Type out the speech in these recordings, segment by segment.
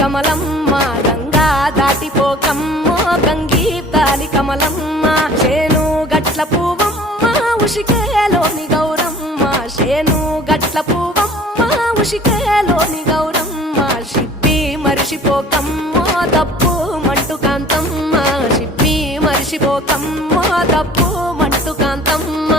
కమలమ్మ గంగా దాటిపోకమ్మో గంగీతాలి కమలమ్మ శేను గట్ల పువ్వమ్మ ఉషికేలోని గౌరమ్మ శేను గట్ల పువ్వమ్మ ఉషికేలోని గౌరమ్మ షిప్పి మరిషిపోకమ్మో దప్పు మంటు కాంతమ్మ షిప్పి మరిషిపోకమ్మో దప్పు మంటు కాంతమ్మ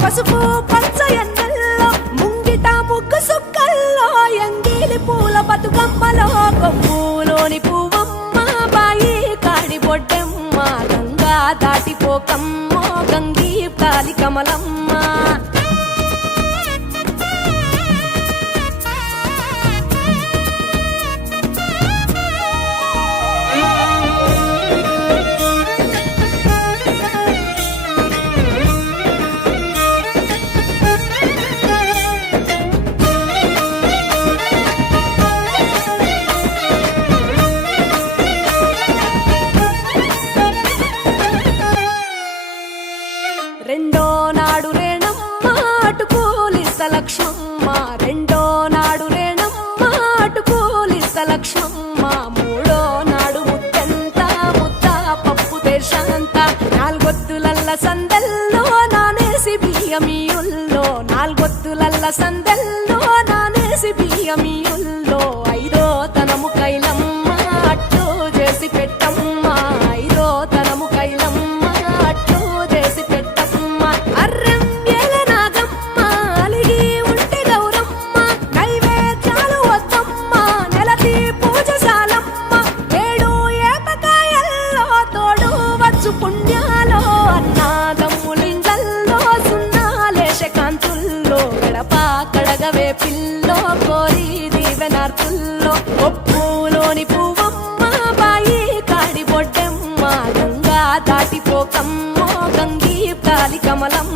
పసుపు పచ్చ ఎన్నెల్లో ముంగిట ముగ్గు సుక్కల్లో ఎంగిలి పూల బతుకమ్మలో కొమ్ములోని పువ్వమ్మ బాయి కాడి బొడ్డెమ్మ గంగా దాటిపోకమ్మో గంగీ తాలి కమలమ్మ రెండో నాడు రేణమ్మ అటుకూలిస్త లక్ష్మమ్మ రెండో నాడు రేణమ్మ అటుకూలిస్త లక్ష్మమ్మ మూడో నాడు ముత్తెంత ముద్ద పప్పు దేశంత నాలుగొత్తులల్ల సందెల్లో నానేసి బియ్యమియుల్లో నాలుగొత్తులల్ల సందెల్లో నానేసి బియ్యమియుల్లో ఐదో తనము కైలమ్మ అట్టు చేసి పెట్టమ్మ ఐదో తనము కైలమ్మ పుణ్యాలో అన్నాదమ్ములింగల్లో సున్నాలేశ కాంతుల్లో గడప కడగవే పిల్లో కోరి దీవెనార్తుల్లో ఒప్పులోని పువ్వమ్మ బాయి కాడి బొడ్డెమ్మ గంగా దాటిపోకమ్మో గంగీ తాలి కమలమ్మ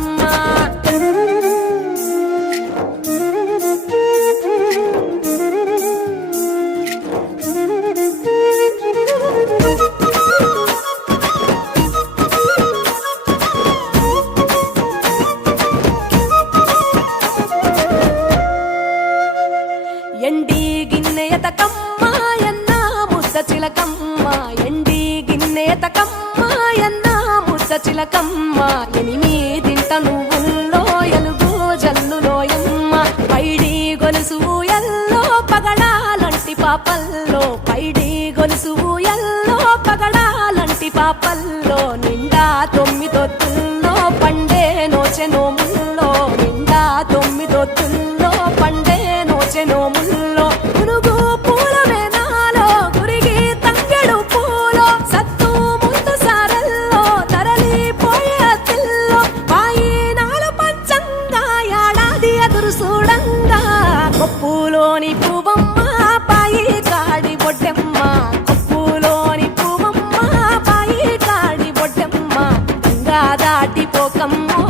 ఎండి గిన్నెయతకమ్మ ఎన్న ముద్ద చిలకమ్మ ఎండి గిన్నెయతకమ్మ ఎన్న ముద్ద చిలకమ్మ ఎనిమిదింట నువ్వుల్లో ఎలుగు జల్లులోయమ్మ పైడి గొలుసు ఎల్లో పగడాలంటి పాపల్లో పైడి గొలుసు ఎల్లో పగడాలంటి పాపల్లో నిండా తొమ్మిదొత్తుల్లో పండే నోచె నోముల్లో నిండా తొమ్మిదొత్తుల్లో పండే నోచె నోముల్లో పునుగు పూల మేనాలో గురిగి తంగెడు పూలో సత్తు ముందు సారల్లో తరలిపోయే అతిల్లో పాయి నాలు పంచంగా ఏడాది ఎదురు చూడంగా కొప్పులోని పువ్వమ్మ పాయి కాడి బొడ్డెమ్మ కొప్పులోని పువ్వమ్మ పాయి కాడి బొడ్డెమ్మ గంగా దాటిపోకమ్మో